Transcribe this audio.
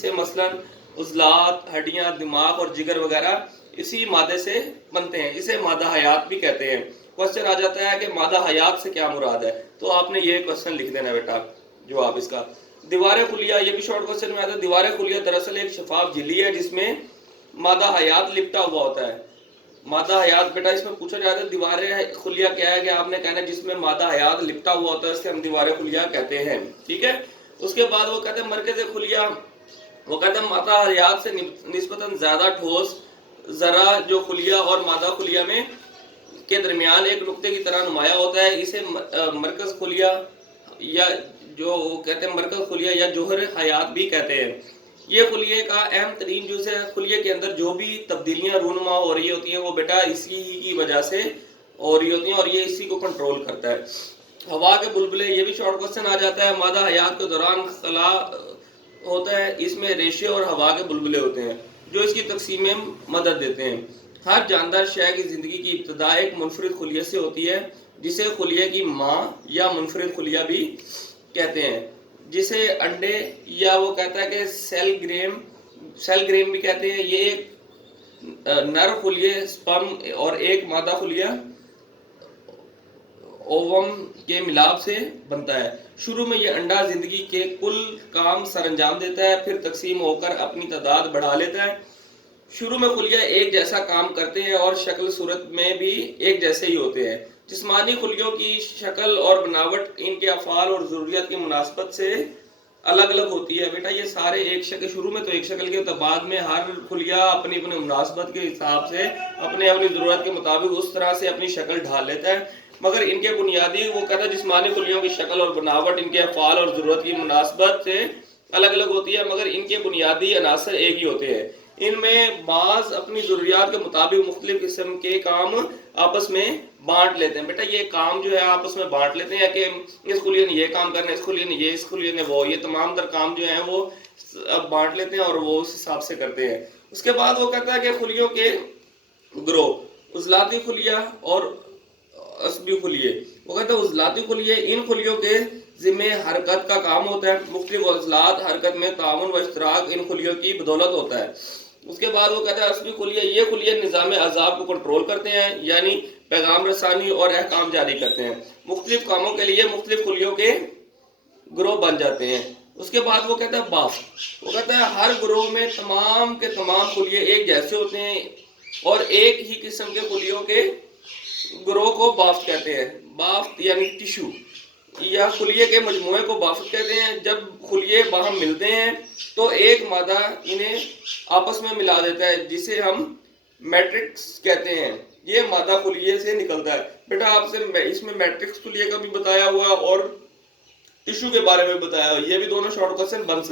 حصے مثلاً عضلات، ہڈیاں، دماغ اور جگر وغیرہ اسی مادے سے بنتے ہیں، اسے مادہ حیات بھی کہتے ہیں۔ کوشچن آ جاتا ہے کہ مادہ حیات سے کیا مراد ہے، تو آپ نے یہ کوشچن لکھ دینا بیٹا جواب اس کا۔ دیوار خلیہ، یہ بھی شارٹ کوشچن میں آتا ہے۔ دیوار خلیہ دراصل ایک شفاف جھلی ہے جس میں مادہ حیات لپٹا ہوا ہوتا ہے۔ مادہ حیات بیٹا اس میں پوچھا جاتا ہے دیوار خلیہ کیا ہے، کہ آپ نے کہنا ہے جس میں مادہ حیات لپٹا ہوا ہوتا ہے اس سے ہم دیوار خلیہ کہتے ہیں، ٹھیک ہے۔ اس کے بعد وہ کہتے ہیں مرکز خلیہ، وہ کہتے ہیں مادہ حیات سے نسبتاً زیادہ ٹھوس ذرہ جو خلیہ اور مادہ خلیہ میں کے درمیان ایک نقطے کی طرح نمایاں ہوتا ہے، اسے مرکز خلیہ یا جو کہتے ہیں مرکز خلیہ یا جوہر حیات بھی کہتے ہیں۔ یہ خلیے کا اہم ترین جز ہے۔ خلیے کے اندر جو بھی تبدیلیاں رونما ہو رہی ہوتی ہیں وہ بیٹا اسی کی وجہ سے ہو رہی ہوتی ہیں اور یہ اسی کو کنٹرول کرتا ہے۔ ہوا کے بلبلے، یہ بھی شارٹ کوسچن آ جاتا ہے۔ مادہ حیات کے دوران خلا ہوتا ہے، اس میں ریشے اور ہوا کے بلبلے ہوتے ہیں جو اس کی تقسیم میں مدد دیتے ہیں۔ ہر جاندار شے کی زندگی کی ابتدا ایک منفرد خلیے سے ہوتی ہے جسے خلیے کی ماں یا منفرد خلیہ بھی کہتے ہیں، جسے انڈے یا وہ کہتا ہے کہ سیل گریم بھی کہتے ہیں۔ یہ ایک نر خلیے سپرم اور ایک مادہ خلیہ اووم کے ملاپ سے بنتا ہے۔ شروع میں یہ انڈا زندگی کے کل کام سر انجام دیتا ہے، پھر تقسیم ہو کر اپنی تعداد بڑھا لیتا ہے۔ شروع میں خلیہ ایک جیسا کام کرتے ہیں اور شکل صورت میں بھی ایک جیسے ہی ہوتے ہیں۔ جسمانی خلیوں کی شکل اور بناوٹ ان کے افعال اور ضروریات کی مناسبت سے الگ الگ ہوتی ہے۔ بیٹا یہ سارے ایک شکل، شروع میں تو ایک شکل کے، تو بعد میں ہر خلیہ اپنی اپنی مناسبت کے حساب سے اپنی ضرورت کے مطابق اس طرح سے اپنی شکل ڈھال لیتا ہے، مگر ان کے بنیادی وہ کہتا ہے جسمانی خلیوں کی شکل اور بناوٹ ان کے افعال اور ضرورت کی مناسبت سے الگ الگ ہوتی ہے، مگر ان کے بنیادی عناصر ایک ہی ہوتے ہیں۔ ان میں بعض اپنی ضروریات کے مطابق مختلف قسم کے کام آپس میں بانٹ لیتے ہیں۔ بیٹا یہ کام جو ہے آپس میں بانٹ لیتے ہیں کہ اس خلیے نے یہ کام کرنا ہے، اس خلیے نے یہ، اس خلیے نے وہ، یہ تمام تر کام جو ہیں وہ اب بانٹ لیتے ہیں اور وہ اس حساب سے کرتے ہیں۔ اس کے بعد وہ کہتا ہے کہ خلیوں کے گروہ، عضلاتی خلیہ اور عصبی خلیے۔ وہ کہتا ہے عضلاتی خلیے، ان خلیوں کے ذمہ حرکت کا کام ہوتا ہے۔ مختلف عضلات حرکت میں تعاون و اشتراک ان خلیوں کی بدولت ہوتا ہے۔ اس کے بعد وہ کہتا ہے عصبی خلیے، یہ خلیے نظام اعصاب کو کنٹرول کرتے ہیں، یعنی پیغام رسانی اور احکام جاری کرتے ہیں۔ مختلف کاموں کے لیے مختلف خلیوں کے گروہ بن جاتے ہیں۔ اس کے بعد وہ کہتا ہے بافت، وہ کہتا ہے ہر گروہ میں تمام کے تمام خلیے ایک جیسے ہوتے ہیں اور ایک ہی قسم کے خلیوں کے گروہ کو بافت کہتے ہیں۔ بافت یعنی ٹشو یا خلیے کے مجموعے کو بافت کہتے ہیں۔ جب خلیے باہم ملتے ہیں تو ایک مادہ انہیں آپس میں ملا دیتا ہے جسے ہم میٹرکس کہتے ہیں۔ یہ مادہ خلیے سے نکلتا ہے۔ بیٹا آپ سے اس میں میٹرکس خلیے کا بھی بتایا ہوا اور ٹشو کے بارے میں بتایا ہوا، یہ بھی دونوں شارٹ کوسچن بن سکتے ہیں۔